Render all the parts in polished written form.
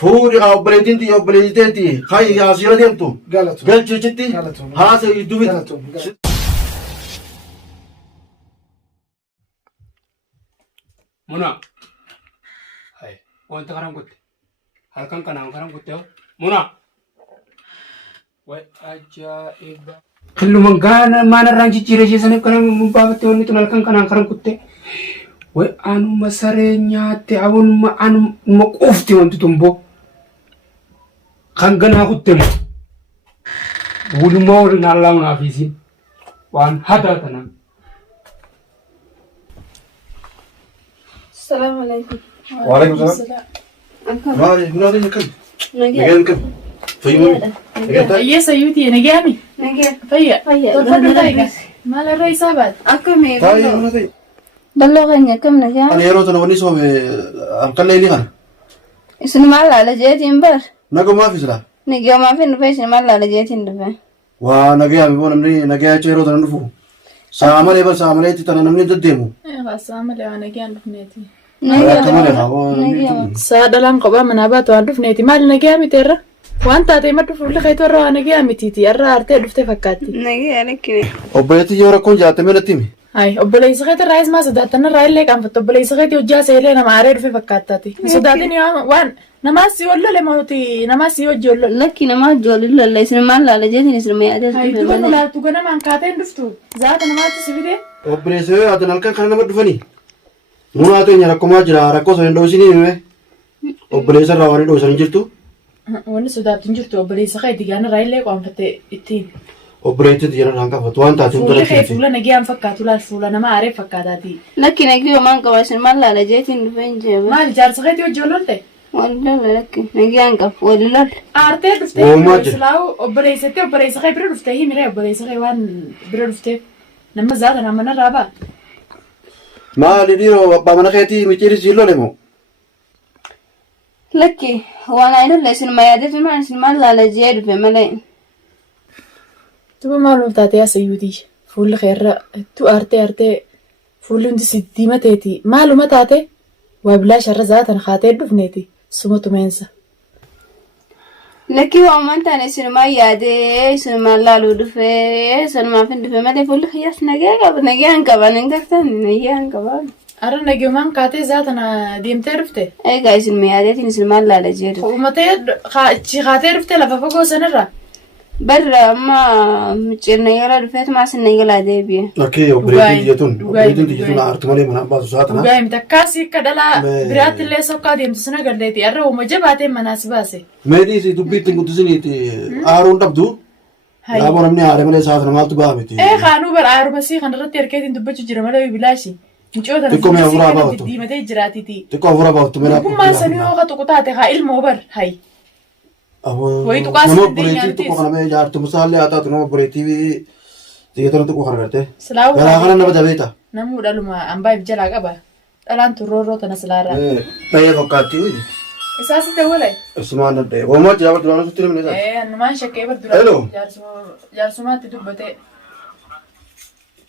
فوري أو بلدينتي أو بلديتي خاي يا سيرة ديمتو قالتهم قال جيتي هذا يدوي قالتهم منى هاي وانت كرام قلت هل كان كرام قلت منى وأجائب كل من كان ما نرانجي جيرجي سنة كرام مبابت وني تنال كان كرام قلت وأنا مسرنيا تعاون ما أنا مقوفتي وانت تنبو كان كنا قلت ولما ورنا الله منافسين وان هذا تنام السلام عليكم. وعليكم السلام. ما نادي نكل نجي نكل فيمون يا سيدي نجامي نجي فيا فيا تفضل دايما ما الرئيس أبد أكمل طيب نادي بلغني كم نجا أنا يا روت أنا وني سو أمكن لي خان اسمه ما على جيتين بر نجو ما في سلا نجي ما في نفيش ما على جيتين دفع ونجي أبي بون مني نجي أشيل روت أنا نفو سامر يبل سامر يتي تنا نمني تديمو إيه خلاص عمل أنا جان بنيتي كمان يا سادلان قبا من أبات وان بنيتي مال نجامي ترى وأنت تيمر تفول خيط ورا نجامي تيتي أرى أرتي دفت فكاتي نجي عليك وبيتي يورا كون جات من التيمي هاي أبلي سخيت الرئيس ما صدقتنا الرئيس لك أم فتبلي سخيت وجا سيلي أنا معرف دفت فكاتي صدقتني وان نماسي ولا لموتي نماسي وجه ولا لك ما جول إلا اسمه ما على جيتين اسمه ما أدري هاي تقول لا تقول أنا عن كاتين دفتو زاد أنا ما تسوي وبريسه هذا نالكن كان نمر دفني مو هذا ينرا كم أجرا ركوا سين دوسيني مه وبريسه راواني دوسان جرتو wanni sodaattiin jirtu obboleessa kee digaana raayillee qaanfattee ittiin. وبريتي ديانا رانكا فتوان تاتي Fuulli kee fuula nagiyaan fakkaatu laal fuula nama aaree fakkaataati. لك نجي ما نقبل ما على جيتين دفع جاب Maal jaarsa keetii hojii ololte? والله لك نجي أنقف والله Aartee dhuftee silaawu obboleessa kee bira dhuftee himiree obboleessa kee waan bira dhufteef nama zaata nama narraa ba'a. ما لديرو بامنا خيتي ميتيري زيلو لمو لك وانا أقول لك اسمه ما أدري ما اسمه ما على جيت في ملاين Tuba maalum taatee as iyyuutii fuulli keerra tu aartee fuulli hundi sitti mateeti maaluma taate waa bilaa sharra zaatan kaatee dhufneeti suma tumeensa. لك وما أنت اسمه ما يادي اسمه ما لالو دفع اسمه ما فين دفع ملاين فول خياس نجي أنقف أنا نقفتن نجي أنقف Arra nageemaan kaatee zaatan deemtee dhufte. أي قايس الميادات اسمه ما على جيت Uumatee kaatee dhufte lafa fagoo sanarra. برا ما مجرنا يلا دفعت ما سنة يلا ديبي اوكي وبريتي ديتون عرفت مالي من بعض ساعتنا Dhugaa himta akkaasii akka dhalaa biraatti illee sokkaa deemtu suna galdeeti arra uuma jabaatee manaas baase. ميدي سي دبيت قدسني ارون دبدو لا بون مني عارف مالي ساعتنا ما تبامتي Kaanuu bara aarumasi kan irratti erkeetiin dubbachuu jira malee bilaashi. Mucoota Xiqqoo fuuraa baafatu. diimatee jiraatiti. تكو فرا باوت ملا Kummaan sanii yoo qatu kutaate haa ilmoo bar hayi. ويتو قاسي نمو الدنيا بريتي نتيس. تكو خنا جار تمثال لي اتا نمو بريتي تيتر تكو خرغته Silaawu لا خنا نبدا بيتا namuu dhaluma ambaayif jalaa qaba. Dhalaan turroorroo tana silaarraa. تاي فكاتي وي Isaas ta'e walay. اسمان ندي وما جاب درانا ستري من هذا Annumaan shakkee bar Hello. dura jaarsumaatti dubbatee.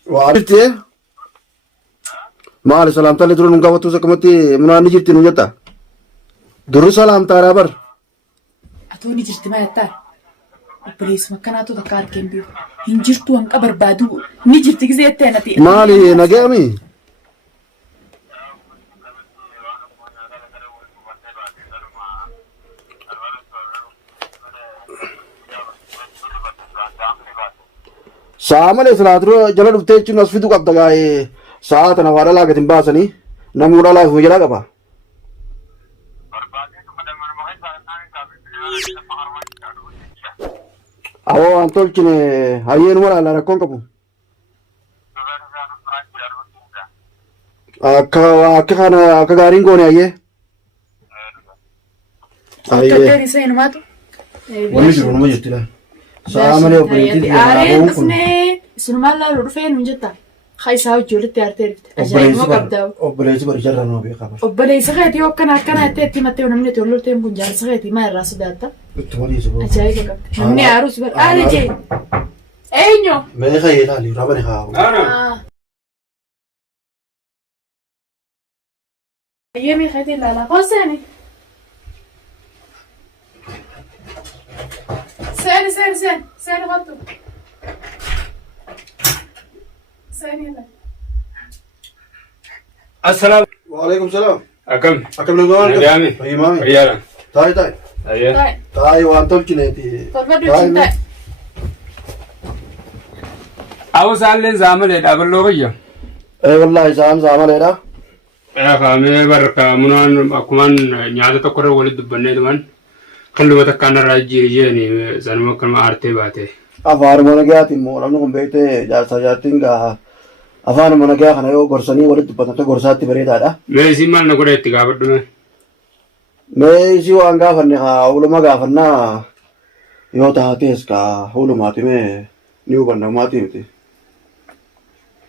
وعرفتي ما على سلام تالي درون قاوتو سكمتي منان نجرتي نجتا درو سلام تارا بر Atoo ni jirti maa yattaa? Obboleessuma akkanaatu takka harkeen biiru. Hin jirtu hanqa barbaadu. Ni jirti gisee jettee nati. مالي نجامي سامل سلاترو جلد فتش نصفيتو قبضة جاي ساعة نوارا لا قدم باسني نمورا لا هو جلا قبا أو أنتول كني هايين ولا لا ركون كبو أكا كغارين كوني أيه Kakkeetii isa hinumaatu. ونمي جتلا سامل وبريتي Aareen dhufnee isumaan laaluu dhufee nuun jetta. Haa isaa hojii walitti aartee dhufte. Ajaa'ibuma qabdaa. obboleessi bari jarra noo beekama Obboleessa keetii yoo akkana itti itti mattee namni itti wallolteen kun jaarsa keetii maa irraa sodaatta? itti maliisu boo Ajaa'iba qabdi. Namni aarus bara aare jee. Eenyu? meeqa yeelaali rabani haa Ayyee meeqatii ilaalaa. Hooseeni. Sen hattu. Sen yalla. Assalam. Waalaikum salam. Akam. Akkam nagaan. Nagaame. Fayyimaame. Fayyaadha. Taa'e. Ayya. Taa'e waan tolchineeti. Tolfadhu cinta. Awu saalleen zaamalee dhaaballoo kiyya. Wallahi isaan zaamaleedha. Kaamee barka munaan akkumaan nyaata tokkorra walitti dubbannee dhuman kalluma takkaan irraa jijjiiriyeen sanuma akkanuma aartee baate. Afaanuma nagayaatiin immoo namni kun beektee jaarsaa jaartiin gaa afaanuma nagayaa kana yoo gorsanii walitti dubbatan gorsaatti bareedaadha. Mee isiin maal na godha itti gaafadhume? Mee isii waan gaafanne haa uluma gaafannaa yoo taatees kaa ulumaati mee ni hubanna maatii miti.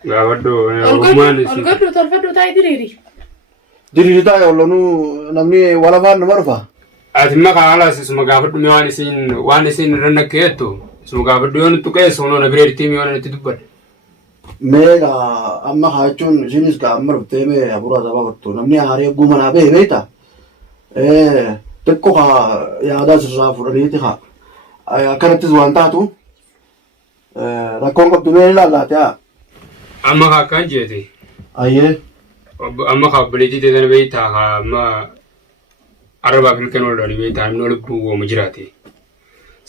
Gaafadhu uumaan isii. Olgodhu tolfadhu taa'e diriiri. Diriiri taa'e ollonuu namni walafaan nama dhufa. Ati maqaa haalaas isuma gaafadhu mee waan isiin irra nakkeettu isuma gaafadhu yoo nutti qeessu noona bireeditii mee waan itti dubbadhe. Mee gaa amma haa jechuun isinis gaa amma dhuftee mee aburaa sabaa bartu namni haaree guumanaa bee beektaa. Xiqqoo haa yaadaa sirraa fudhaniiti haa akkanattis waan taatu rakkoon qabdu mee ilaallaate haa. Amma kaa akkaan jeete. Ayyee. Amma kaa obboleettii teessana beektaa haa amma arrabaa fi ilkaan oolanii beektaa namni ol bu'uuma jiraate.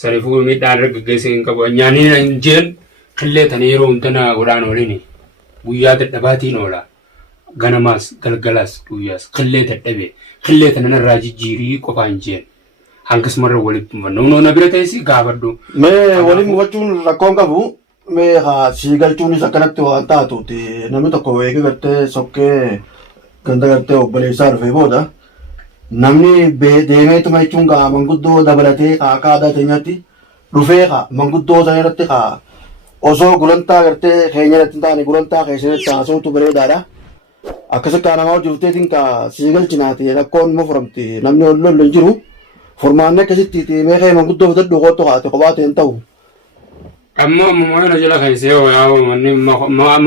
Saniifuu miidhaan irra gaggeessee hin qabu. Nyaanni hin jeen qillee tana yeroo hundana godhaan oolini guyyaa dadhabaatiin oola. Ganamaas galgalaas guyyaas qillee dadhabe qillee tana irraa jijjiirii qofaan jeen hanqisumarra walitti mufanna humnoona bira ta'es gaafadhu. Mee waliin mufachuun rakkoon qabu mee haa sii galchuunis akkanatti waan taatuuti namni tokko eegee gartee sokkee ganda gartee obboleessaa dhufee booda namni deemeetuma jechuun gaa manguddoo dabalatee akka aadaa keenyaatti dhufee haa manguddoo sana irratti haa osoo gulantaa gartee keenya irratti hin taane gulantaa keessatti haasawutu bareedaadha. Akkasii kaa namaa hojjeteetiin kaa sii galchinaati rakkoon ma furamti namni ol lollu hin jiru furmaanni akkasitti meeqee manguddoo bitadhu kootu haate kophaa ta'e hin ta'u. Amma mana jala keessee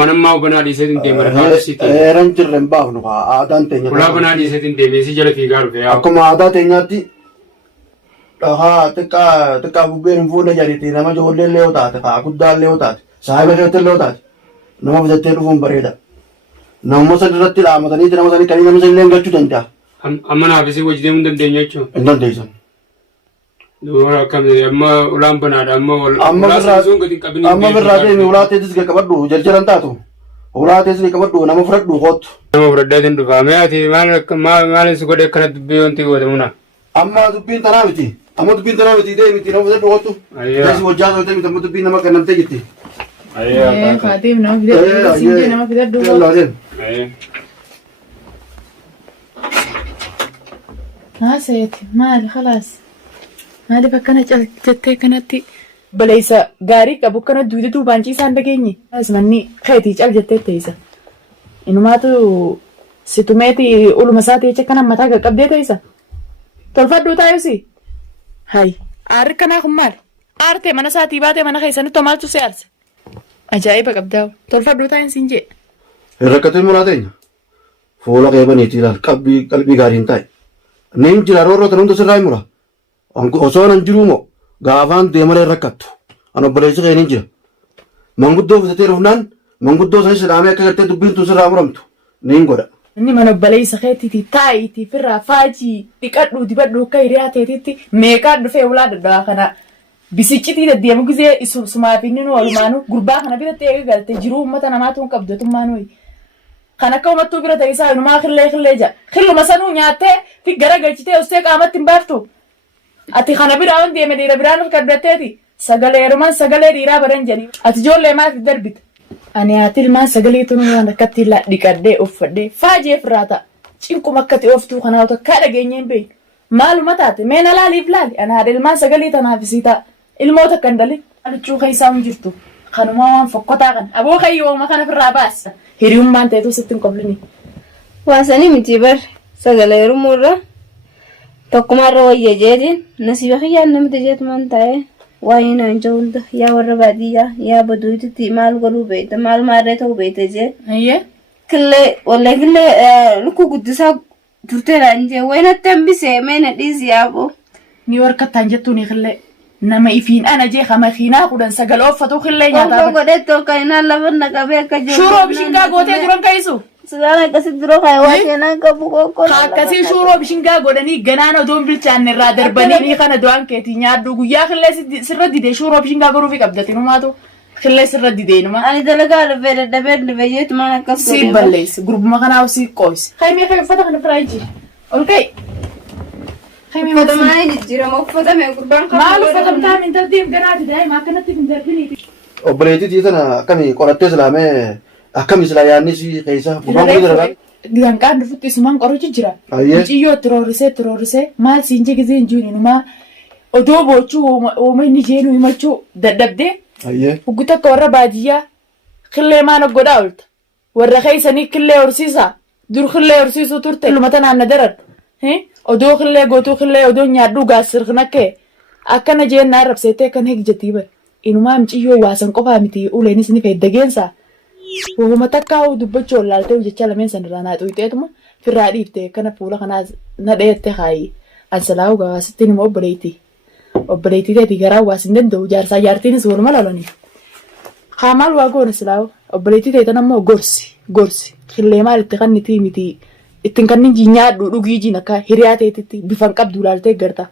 manammaa banaa dhiiseetiin deema rafaa sitti. Eeran jirre hin baafnu kaa aadaan teenya. Ulaa banaa dhiiseetiin deemee si jala fiigaa dhufe. Akkuma aadaa teenyaatti dhahaa xiqqaa bubbeen hin fuudhe jedhiti nama ijoollee illee yoo taate kaa guddaa illee yoo taate saayiba keetti illee yoo taate nama bitattee dhufuun bareeda. Namuma san irratti dhaamataniiti nama sanii kanii nama san illee galchuu danda'a. Amma naafisii hojii deemuu hin dandeenye jechuudha. Hin dandeessan. Dura akkamii amma ulaan banaadha amma birraa deemi ulaa teessis qaqqabadhu jarjaran taatu ulaa teessis qaqqabadhu nama fudhadhu kootu. Nama fudhadhaatiin dhufa mee ati maal si godhe akkana dubbii wanti godhamuna. Amma dubbiin tanaa miti deemiti nama fudhadhu kootu. Teessi hojjaa ta'e miti amma dubbiin nama kennamtee jirti. Faatiif nama fidadhu siinjee nama fidadhu. Haasayeeti maali khalaas. Maaliif akkana jettee kanatti baleessa gaarii qabu kana duude duubaan ciisaan dhageenye. Manni keetii cal jettee teessa. Inumaatu situmeeti uluma isaati jecha kana mataa qaqqabdee teessa. Tolfadhuu taa'uusi. Hayi aarri kanaa kun maali? Aartee mana isaatii baatee mana keessanitti maaltu si aalse? Ajaa'iba qabdaa tolfadhuu taa'in siin jee. Rakkatee muraa teenya. Fuula qeebaniiti ilaal qalbii gaariin taa'e. Neen jira roorroo tan hunda sirraa hin mura. Osoo nan jiru moo gaafaan deemalee rakkattu. An obboleessi kee ni jira. Manguddoo bitatee dhufnaan manguddoo sanis dhaamee akka gartee dubbiin tun sirraa muramtu ni hin godha. Inni mana obboleessa keetiiti taa'iiti firraa faajii dhiqadhuu dibadhuu akka hiriyaa teetitti meeqaa dhufee ulaa dadhabaa kana bisiccitii deddeemu gizee sumaaf inni nu walumaanu gurbaa kana bitattee eegalte jiruu uummata namaatu hin qabdotummaa nuyi. Kan akka uummattuu bira ta'e isaa inumaa killee jira. Killuma sanuu nyaattee fi gara galchitee ustee qaamatti hin baaftu. Ati kana biraan deeme dhiira biraan harka addatteeti. Sagaleerumaan sagalee dhiiraa baran jedhanii. Ati ijoollee maaliif darbita? Ani haati ilmaan sagalee tunuun waan akkatti dhiqadhee uffadhee faajee firraa ta'a. Cinquma akkati ooftuu kanaa takkaa dhageenye hin beeknu. Maaluma taate mee na laaliif laali. Ani haadha ilmaan sagalee tanaafisii ta'a. Ilmoota kan dalin. Alichuu keessaa hin jirtu. Kanumaa waan fokkotaa kana. Aboo kayyooma kana firraa baasa. Hiriyummaan ta'etu sitti hin qoblini. Waasanii miti bar sagaleerumuurra. Tokkumarra wayya jeetiin nasiiba kiyyaan namti jeetumaan taa'e waa'ee naan ja'uunda yaa warra baadiyyaa yaa baduutitti maal godhuu beekta maal maarree ta'uu beekta jee. Killee wallee killee lukkuu guddisaa turteedhaan jee wayinatti hambisee meena dhiisi yaaboo. Ni warqattaan jettuuni killee nama ifiin ana jee ha makiinaa kudhan sagal ooffatu killee Konko nyaataa. godhettoo kainaan lafa naqabee akka jiru. Shuuroo bishingaa gootee jiran kaisu. Sigaan akkasitti duroo kaayawaa seenaan qabu kokko. Akkasii shuuroo bishingaa godhanii ganaan odoon bilchaanne irraa darbanii ni kana du'aan keetii nyaaddu guyyaa killee sirra didee shuuroo bishingaa godhuu fi qabdati numaatu killee sirra didee numa. Ani dalagaa dhufee dadhabee dhufee jeetu maan akkas Si balleessi gurbuma kanaaf si qoysi. Haymee kee uffata kana firaa jira. Ol ka'e. Haymee uffata maanii jijjiirama uffatame gurbaan kan maal uffatamtaa min tartiib ganaati daa'ima akkanatti hin darbiniiti. Obboleettii tana akkamii qorattee silaamee akkamii silaa yaadnis keessa gubbaan kun jira. Danqaan dhufutti isumaan qorichi jira. Ayyee. Muciyyoo tiroorisee maal siin jigizee hin jiru inumaa odoo boochuu uumanni jeenu himachuu dadhabdee. Ayyee. Huggu takka warra baadiyyaa killee maana godhaa oolta. Warra keessanii killee horsiisaa. Dur killee horsiisuu turte lumata naanna daradhu. Odoo killee gootuu killee odoo nyaadhuu gaasirna kee akkana jeennaa rabseettee kan hegjatii bare. Inumaa muciyyoo waasan qofaa miti uleenis ni fayyadageensaa. Wahuma takkaa dubbachuu olaaltee jecha lameen sanirraa naa xuyxeetuma firraa dhiiftee kana fuula kanaa na dheettee kaayi. Ansalaa'uu gabaasitti nima obboleettii. Obboleettii ta'eeti garaa waas hin danda'u jaarsaa jaartiinis waluma lolaniif. Haamaal waa goona silaa'u obboleettii ta'eetan ammoo gorsi killee maal itti kannitii miti ittiin kannin nyaadhu dhugii jiin akka hiriyaa ta'eetitti bifan qabdu ilaaltee garta.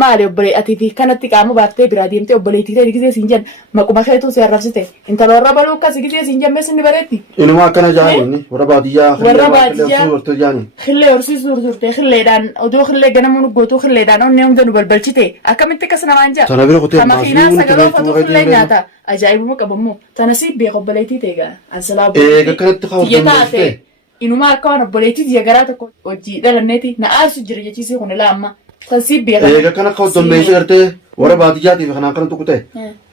Maali obboleettii fi kanatti qaama baaftee biraa deemtee obboleettii ta'e gisee siin jenna maquma keetuu si arrabsite intala warra baluu akkas gisee siin jemmees inni bareetti. Inuma akkana jaani warra baadiyyaa killee horsiisuu turte killeedhaan odoo killee ganamuun gootuu killeedhaan onnee hunda nu balbalchite akkamitti akkas namaan jaa. Tana bira kutee makiinaa sagaloo fatu killee nyaata ajaa'ibuma qabammoo tana si beeka obboleettii ta'e gaa ansalaa obboleettii. Inumaa akka waan obboleettii tiyya garaa tokko hojii dhalanneeti na aarsu jira jechiisee kun ilaa amma. Tansi beeka. Eega kana akka hoddommeessi gartee warra baadiyyaatiif kanaan kana tokko ta'e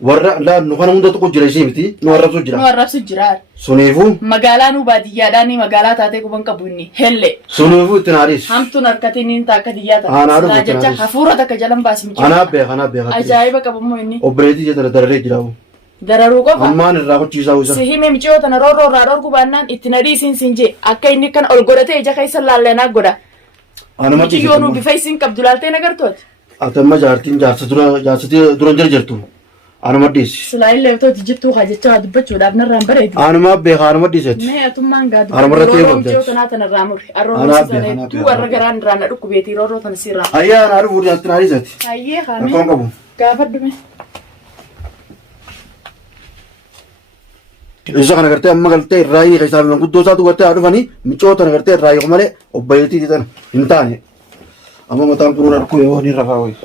warra nu kana hunda tokko jira ishee miti nu arrabsu jira. Nu arrabsu jira. Suniifuu. Magaalaa nu baadiyyaadhaan magaalaa taatee quban qabu inni helle. Suniifuu ittiin haadhiis. Hamtuun harkatiin inni taakka diyyaa ta'a. Aanaa dhufu ittiin jecha hafuura takka jalan baasi michuu. Anaaf beeka. Ajaa'iba qabammoo inni. Obboleettii jedhana dararee jiraa'u. Dararuu qofa. Ammaan irraa hojiisaa isa. Si hime michoo tana roorroo irraa dhorku baannaan itti nadhiisiin siin jee akka inni kan ol godhatee ija keessa laallanaa godha. Muciyyoo nu bifa isiin qabdu laaltee nagartooti. Atamma jaartiin jaarsatti dura jirtu. Anuma dhiisi. Silaayin leeftooti jettuu haa jechaa dubbachuudhaaf narraan bareedi. Anuma beeka anuma dhiisetti. Mee atummaan gaa Anuma irratti roorroo michoo tanaa tanarraa muri. Arrooroo sana tu warra garaan irraa na dhukkubeetii roorroo tana sirraa. Ayyaa naa dhufu jaartiin haadhiisatti. Ayyee Akkaan haamee qabu. gaafadhume. Isa kana gartee amma galtee irraa inni keessaa guddoo isaatu gartee haa dhufanii micoota gartee irraa yoo malee obboleettii tan hin taane. Amma mataan kunuun harkuu yoo ni rafaa ho'i.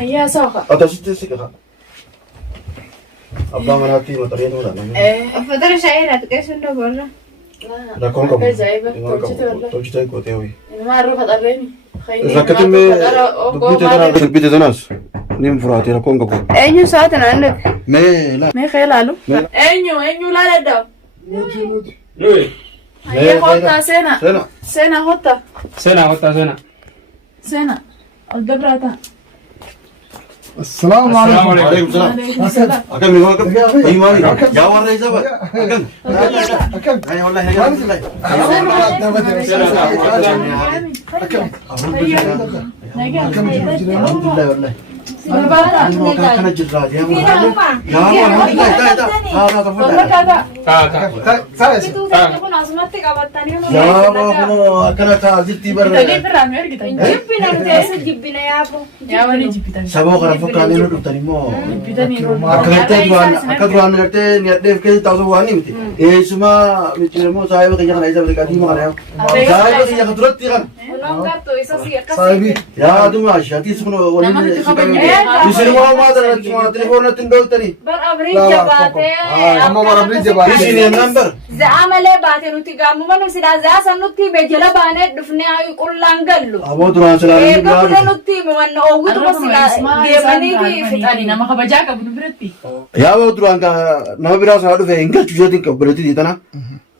Ayyaa sooka. Atasitti si qaba. Abbaa manaatti maxaree nuudha. Uffata shaayii xiqqeessuun dabarra. Rakkoon qabu. Ajaa'iba Tolchitee gootee ho'i. Inumaa irra faxarreemi. Rakkatimee dubbite tanaas ni furaate rakkoon qabu. Eenyu sa'aatiin aan dhabe. Mee kee laalu. Eenyu laaladda. Ayyee hottaa seena hottaa. Seena ol dabraata. السلام عليكم. وعليكم السلام. أكمل أي مالي يا ورا يا زبر أكمل أي والله يا والله الحمد لله والله كان جراد يا Saboo kana fakkaatee nu dhuftani immoo akka duraan gartee ni addeef keessa taa'u waan himte eessuma micciiramoo saayiba kiyya kana isa qadiima kana saayiba kiyya ka duratti kana saayibi yaa aduma shaatiis kun waliin Isin mau maatan cuma teleponan tindoltani. Barabrin jabaate. Amma barabrin jabaate. Isin yang number. Zaamale baate nuti gaamuma nu sila zaasa nuti bejala baane dufne ay qullan gallu. Abo turan selalu Eega nuti wanna ogutu basila deemanii fi fixani nama kabajaa qabu nu biratti. Ya abo turan ka nama biraa sana dhufe hinga cuuseetiin qabbalati ditana.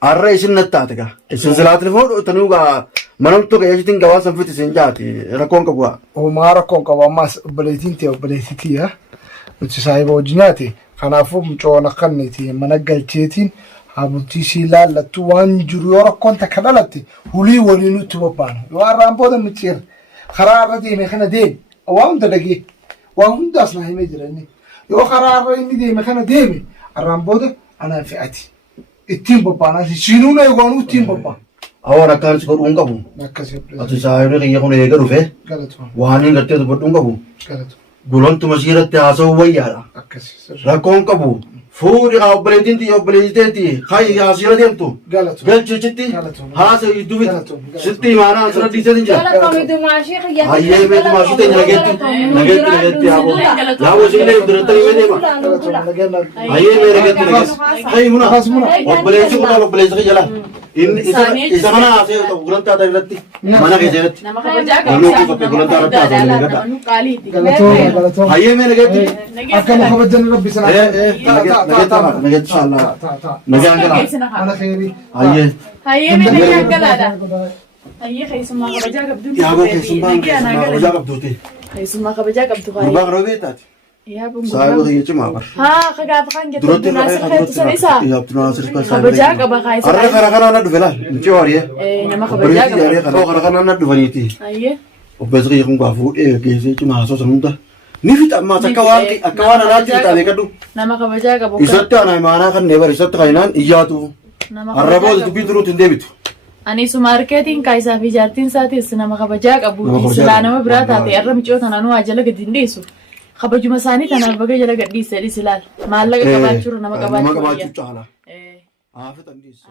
Arra isin nattaate ka. Isin silaa telefoon tanuu ka manamtu ka yajitin gawaa sanfiti isin jaati rakkoon qabu. Homaa rakkoon qabu ammas obboleettiin ta'e obboleettiitii nuti saahiba wajjinaati. Kanaafuu mucoona kanneeti mana galcheetiin habuutii sii laallattu waan jiru yoo rakkoon takka dhalatte hulii walii nutti bobbaanu. Yoo har'aan booda nuti karaa irra deeme kana deeme waa hunda dhagee waa hundaas na himee jiranni. Yoo karaa irra inni deeme kana deeme har'aan booda anaa fi ati ittiin bobbaanaa siinuu na eegoonuu ittiin bobbaan. Awwan akkaan si godhuun qabu. Akkasii Ati saayirri qiyya kun eega dhufe galatuma waan hin gartee dubbadhuun qabu. galatuma Gulantuma siirratti haasa'uu wayyaadha. akkasii Rakkoon qabu. Fuudhi obboleettiin xiyya obboleessiteetti hayya asirra deemtu. galatuma Galchichitti haasa'ii dubbi sitti imaanaa asirra dhiiseetiin jira. Galatoomii maashii xiyyaa. Hayyee meetu maashii ta'e nageetti yaaboo. Yaaboo isinillee duratanii mee deema. galatuma nageenya Hayyee mee nageetti. Hayyi muna obboleessi kun obboleessa jala. Isa kana haasa'ee gulantaa ta'e irratti mana keessatti. Nama kabajaa Naannoo keessatti gulantaa irratti haasa'ee nageetta. qaaliiti. galatuma galatuma Hayyee mee nageetti. akkama kabajan rabbi sana Nageetti shaallah. Nagaan galaa. ana khairii Hayyee. Hayyee mee nagaan galaadha. Hayyee keessummaa kabajaa qabdu. Yaaboo keessummaan hojaa qabduuti. Keessummaa kabajaa qabdu. Gurbaa qaroo beektaati. Yaa bungu. Saayiboo xiyya cimaa bara. Haa kagaafa kan jettu Duratti irra naasir kaytu san isa. Kabajaa kabajaa qaba kaayisa. Har'a karaa kanaa na dhufe laal. Mucee waariyee. Nama kabajaa qaba. Karaa kanaa na dhufaniiti. Hayyee. Obbeessa xiyya kun gaafuu geessee cimaa haasoo san hunda. Ni fixa ammaas akka waan alaatti fixaate kadhu. Nama kabajaa qabu. Isatti ana imaanaa kan neebar isatti kaninaan iyyaatu. Har'a booda dubbii turuutti hin deebitu. Ani sumaarkeetiin kaayisaa fi jaartiin isaatis nama kabajaa qabu. Nama kabajaa Silaa qabu. nama biraa taate irra micoo tanaan waa jala gadi hin dhiisu. Kabajuma isaanii tanaaf baga jala gadhiisee dhisi laal. Maallaqa qabaachuurra nama Nama qabaachuu qabaachuu wayya. caala. Haa fixan dhiisu.